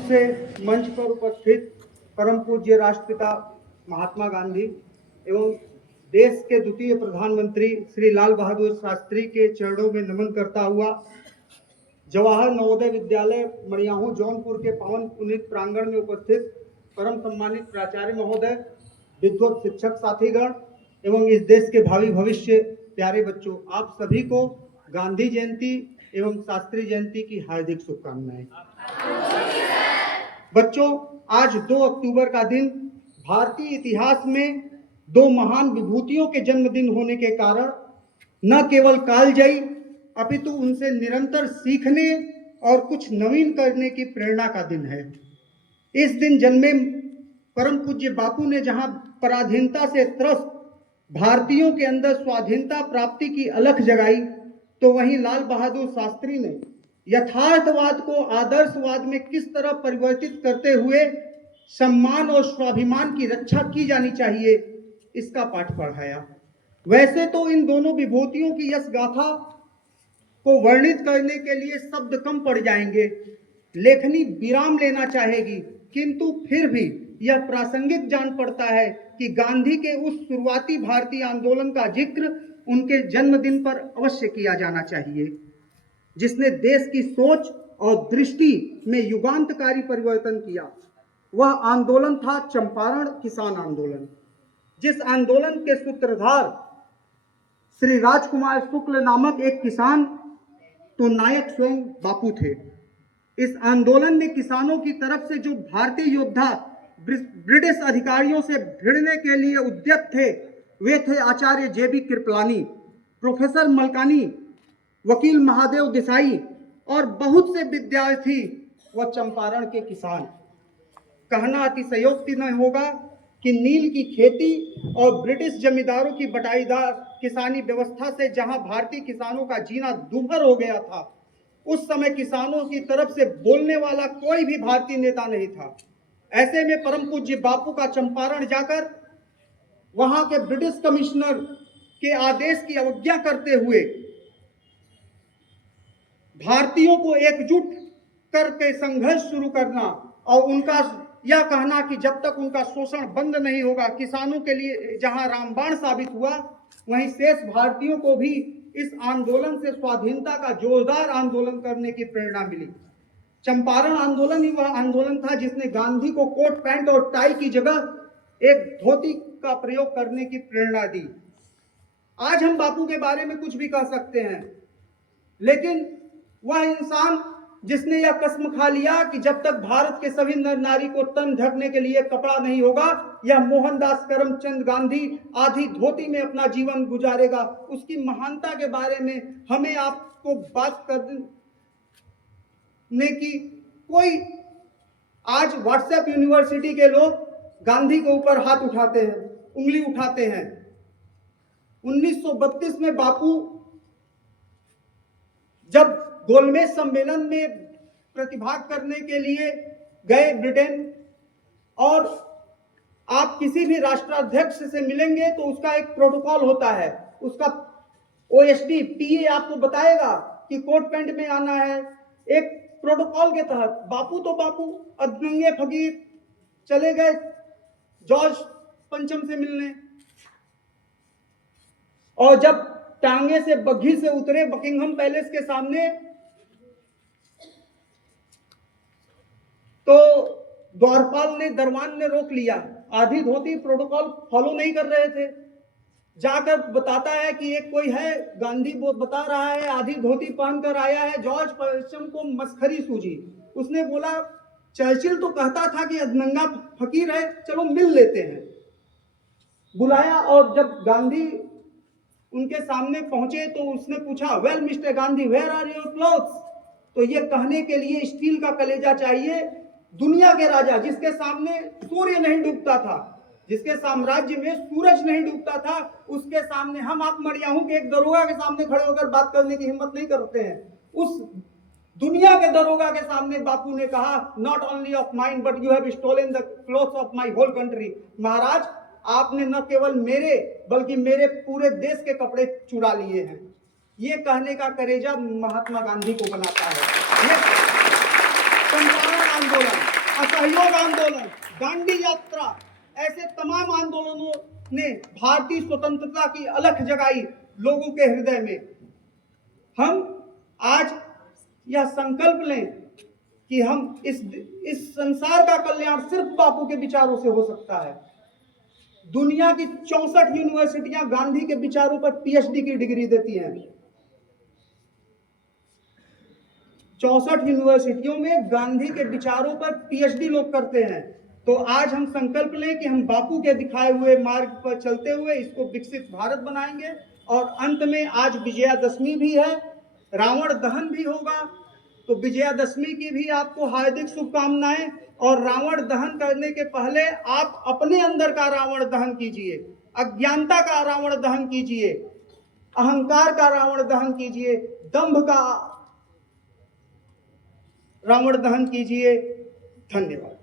से मंच पर उपस्थित परम पूज्य राष्ट्रपिता महात्मा गांधी एवं देश के द्वितीय प्रधानमंत्री श्री लाल बहादुर शास्त्री के चरणों में नमन करता हुआ जवाहर नवोदय विद्यालय मड़ियाहू जौनपुर के पावन पुनीत प्रांगण में उपस्थित परम सम्मानित प्राचार्य महोदय, विद्वत शिक्षक साथीगण एवं इस देश के भावी भविष्य प्यारे बच्चों, आप सभी को गांधी जयंती एवं शास्त्री जयंती की हार्दिक शुभकामनाएं। बच्चों, आज 2 अक्टूबर का दिन भारतीय इतिहास में 2 महान विभूतियों के जन्मदिन होने के कारण न केवल कालजयी अपितु उनसे निरंतर सीखने और कुछ नवीन करने की प्रेरणा का दिन है। इस दिन जन्मे परम पूज्य बापू ने जहां पराधीनता से त्रस्त भारतीयों के अंदर स्वाधीनता प्राप्ति की अलख जगाई, तो वहीं लाल बहादुर शास्त्री ने यथार्थवाद को आदर्शवाद में किस तरह परिवर्तित करते हुए सम्मान और स्वाभिमान की रक्षा की जानी चाहिए, इसका पाठ पढ़ाया। वैसे तो इन दोनों विभूतियों की यश गाथा को वर्णित करने के लिए शब्द कम पड़ जाएंगे, लेखनी विराम लेना चाहेगी, किंतु फिर भी यह प्रासंगिक जान पड़ता है कि गांधी के उस शुरुआती भारतीय आंदोलन का जिक्र उनके जन्मदिन पर अवश्य किया जाना चाहिए, जिसने देश की सोच और दृष्टि में युगांतकारी परिवर्तन किया। वह आंदोलन था चंपारण किसान आंदोलन, जिस आंदोलन के सूत्रधार श्री राजकुमार शुक्ल नामक एक किसान तो नायक स्वयं बापू थे। इस आंदोलन में किसानों की तरफ से जो भारतीय योद्धा ब्रिटिश अधिकारियों से भिड़ने के लिए उद्यत थे, वे थे आचार्य जेबी कृपलानी, प्रोफेसर मलकानी, वकील महादेव देसाई और बहुत से विद्यार्थी व चंपारण के किसान। कहना अतिशयोक्ति न होगा कि नील की खेती और ब्रिटिश जमींदारों की बटाईदार किसानी व्यवस्था से जहां भारतीय किसानों का जीना दूभर हो गया था, उस समय किसानों की तरफ से बोलने वाला कोई भी भारतीय नेता नहीं था। ऐसे में परम पूज्य बापू का चंपारण जाकर वहां के ब्रिटिश कमिश्नर के आदेश की अवज्ञा करते हुए भारतीयों को एकजुट करके संघर्ष शुरू करना और उनका यह कहना कि जब तक उनका शोषण बंद नहीं होगा, किसानों के लिए जहां रामबाण साबित हुआ, वहीं शेष भारतीयों को भी इस आंदोलन से स्वाधीनता का जोरदार आंदोलन करने की प्रेरणा मिली। चंपारण आंदोलन ही वह आंदोलन था जिसने गांधी को कोट पैंट और टाई की जगह एक धोती का प्रयोग करने की प्रेरणा दी। आज हम बापू के बारे में कुछ भी कह सकते हैं, लेकिन वह इंसान जिसने यह कसम खा लिया कि जब तक भारत के सभी नर नारी को तन ढकने के लिए कपड़ा नहीं होगा, यह मोहनदास करमचंद गांधी आधी धोती में अपना जीवन गुजारेगा, उसकी महानता के बारे में हमें आपको बात करने की कोई। आज व्हाट्सएप यूनिवर्सिटी के लोग गांधी के ऊपर हाथ उठाते हैं, उंगली उठाते हैं। 1932 में बापू जब गोलमेज सम्मेलन में प्रतिभाग करने के लिए गए ब्रिटेन, और आप किसी भी राष्ट्राध्यक्ष से मिलेंगे तो उसका एक प्रोटोकॉल होता है, उसका ओएसडी पीए आपको बताएगा कि कोट पैंट में आना है। एक प्रोटोकॉल के तहत बापू तो बापू अधनंगे फकीर चले गए जॉर्ज पंचम से मिलने, और जब टांगे से बग्घी से उतरे बकिंघम पैलेस के सामने, तो द्वारपाल ने, दरबान ने रोक लिया। आधी धोती प्रोटोकॉल फॉलो नहीं कर रहे थे। जाकर बताता है कि एक कोई है, गांधी बता रहा है आधी धोती पहनकर आया है। जॉर्ज पंचम को मस्खरी सूझी। उसने बोला, चर्चिल तो कहता था कि अधनंगा फकीर है, चलो मिल लेते हैं। बुलाया, और जब गांधी उनके सामने पहुंचे तो उसने पूछा, well mister Gandhi, where are your clothes? तो ये कहने के लिए स्टील का कलेजा चाहिए। दुनिया के राजा, जिसके सामने सूर्य नहीं डूबता था, जिसके साम्राज्य में सूरज नहीं डूबता था, उसके सामने हम आप मड़ियाहू के एक दरोगा के सामने खड़े होकर बात करने की हिम्मत नहीं करते हैं। उस दुनिया के दरोगा के सामने बापू ने कहा, not only of mine but you have stolen the clothes of my whole country. महाराज, आपने न केवल मेरे बल्कि मेरे पूरे देश के कपड़े चुरा लिए हैं। ये कहने का करेजा महात्मा गांधी को बनाता है। ये चंपारण आंदोलन, असहयोग आंदोलन, दांडी यात्रा, ऐसे तमाम आंदोलनों ने भारतीय स्वतंत्रता की अलख जगाई लोगों के हृदय में। हम आज यह संकल्प लें कि हम इस संसार का कल्याण सिर्फ बापू के विचारों से हो सकता है। दुनिया की 64 यूनिवर्सिटियां गांधी के विचारों पर पीएचडी की डिग्री देती हैं। 64 यूनिवर्सिटियों में गांधी के विचारों पर पीएचडी लोग करते हैं। तो आज हम संकल्प लें कि हम बापू के दिखाए हुए मार्ग पर चलते हुए इसको विकसित भारत बनाएंगे। और अंत में आज विजयादशमी भी है, रावण दहन भी होगा, तो विजयादशमी की भी आपको हार्दिक शुभकामनाएं। और रावण दहन करने के पहले आप अपने अंदर का रावण दहन कीजिए, अज्ञानता का रावण दहन कीजिए, अहंकार का रावण दहन कीजिए, दंभ का रावण दहन कीजिए। धन्यवाद।